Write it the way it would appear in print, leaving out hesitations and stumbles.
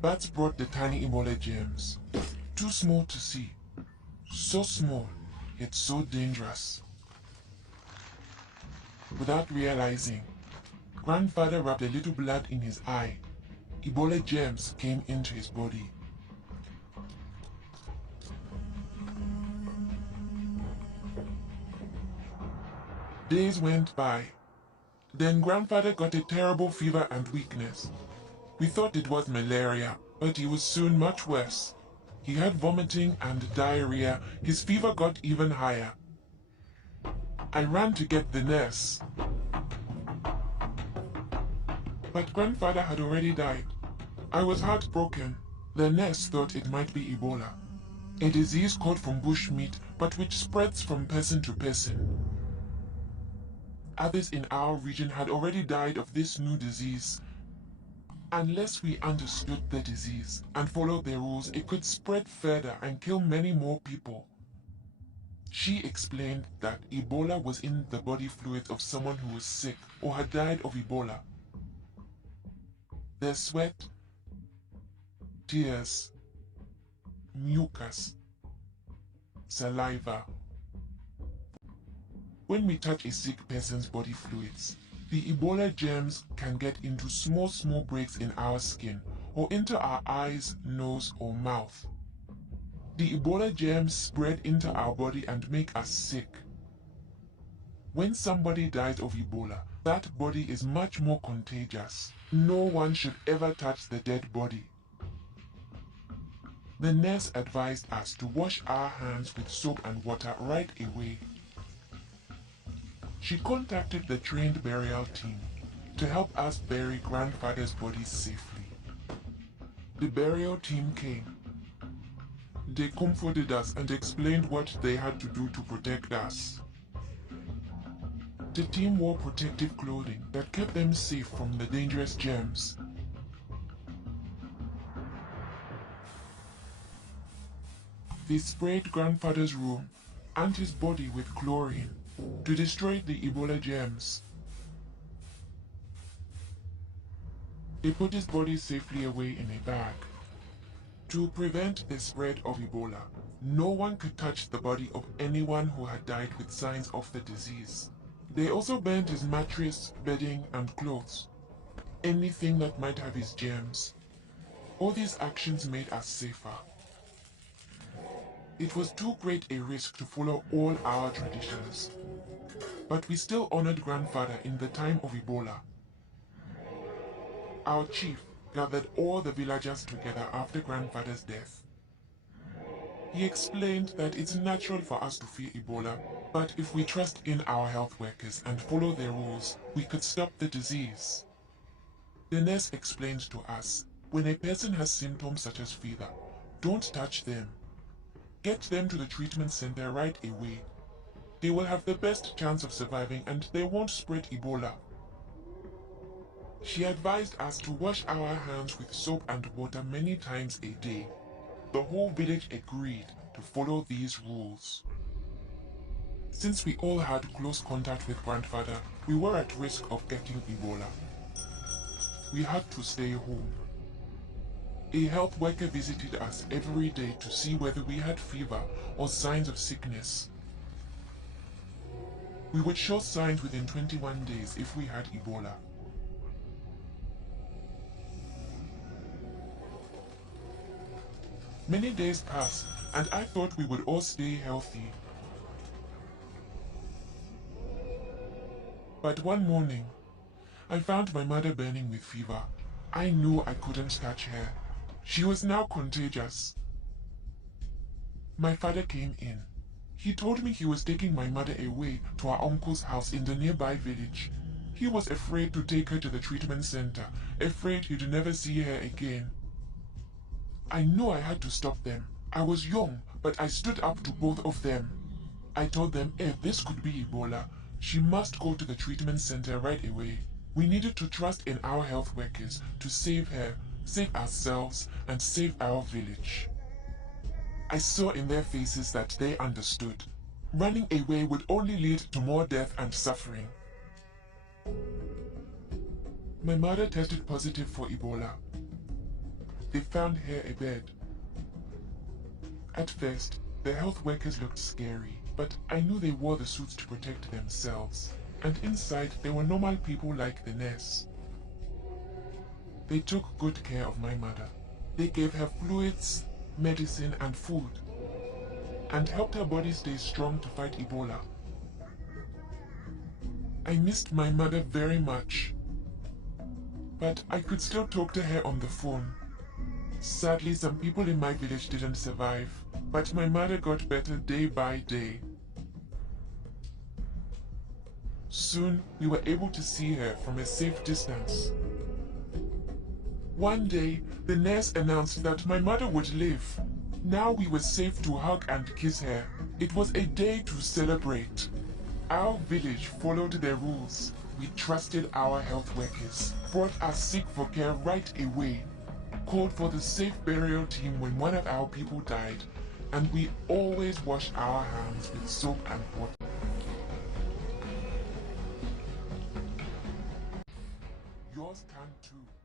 Bats brought the tiny Ebola germs, too small to see, so small, yet so dangerous. Without realizing, grandfather rubbed a little blood in his eye. Ebola germs came into his body. Days went by. Then grandfather got a terrible fever and weakness. We thought it was malaria, but he was soon much worse. He had vomiting and diarrhea. His fever got even higher. I ran to get the nurse. But grandfather had already died. I was heartbroken. The nurse thought it might be Ebola, a disease caught from bushmeat, but which spreads from person to person. Others in our region had already died of this new disease. Unless we understood the disease and followed the rules, it could spread further and kill many more people. She explained that Ebola was in the body fluids of someone who was sick or had died of Ebola. Their sweat, tears, mucus, saliva. When we touch a sick person's body fluids, the Ebola germs can get into small breaks in our skin or into our eyes, nose, or mouth. The Ebola germs spread into our body and make us sick. When somebody dies of Ebola, that body is much more contagious. No one should ever touch the dead body. The nurse advised us to wash our hands with soap and water right away. She contacted the trained burial team to help us bury grandfather's body safely. The burial team came. They comforted us and explained what they had to do to protect us. The team wore protective clothing that kept them safe from the dangerous germs. They sprayed grandfather's room and his body with chlorine to destroy the Ebola germs. They put his body safely away in a bag. To prevent the spread of Ebola, no one could touch the body of anyone who had died with signs of the disease. They also burned his mattress, bedding, and clothes, anything that might have his germs. All these actions made us safer. It was too great a risk to follow all our traditions, but we still honored grandfather in the time of Ebola. Our chief gathered all the villagers together after grandfather's death. He explained that it's natural for us to fear Ebola, but if we trust in our health workers and follow their rules, we could stop the disease. The nurse explained to us, when a person has symptoms such as fever, don't touch them. Get them to the treatment center right away. They will have the best chance of surviving and they won't spread Ebola. She advised us to wash our hands with soap and water many times a day. The whole village agreed to follow these rules. Since we all had close contact with grandfather, we were at risk of getting Ebola. We had to stay home. A health worker visited us every day to see whether we had fever or signs of sickness. We would show signs within 21 days if we had Ebola. Many days passed, and I thought we would all stay healthy. But one morning, I found my mother burning with fever. I knew I couldn't touch her. She was now contagious. My father came in. He told me he was taking my mother away to our uncle's house in the nearby village. He was afraid to take her to the treatment center, afraid he'd never see her again. I knew I had to stop them. I was young, but I stood up to both of them. I told them if this could be Ebola, she must go to the treatment center right away. We needed to trust in our health workers to save her, save ourselves, and save our village. I saw in their faces that they understood. Running away would only lead to more death and suffering. My mother tested positive for Ebola. they found her a bed. At first, the health workers looked scary, but I knew they wore the suits to protect themselves, and inside there were normal people like the nurse. They took good care of my mother. They gave her fluids, medicine, and food, and helped her body stay strong to fight Ebola. I missed my mother very much, but I could still talk to her on the phone. Sadly, some people in my village didn't survive, but my mother got better day by day. Soon, we were able to see her from a safe distance. One day, the nurse announced that my mother would live. Now we were safe to hug and kiss her. It was a day to celebrate. Our village followed the rules. We trusted our health workers, brought us sick for care right away, called for the safe burial team when one of our people died, and we always washed our hands with soap and water. Yours can too.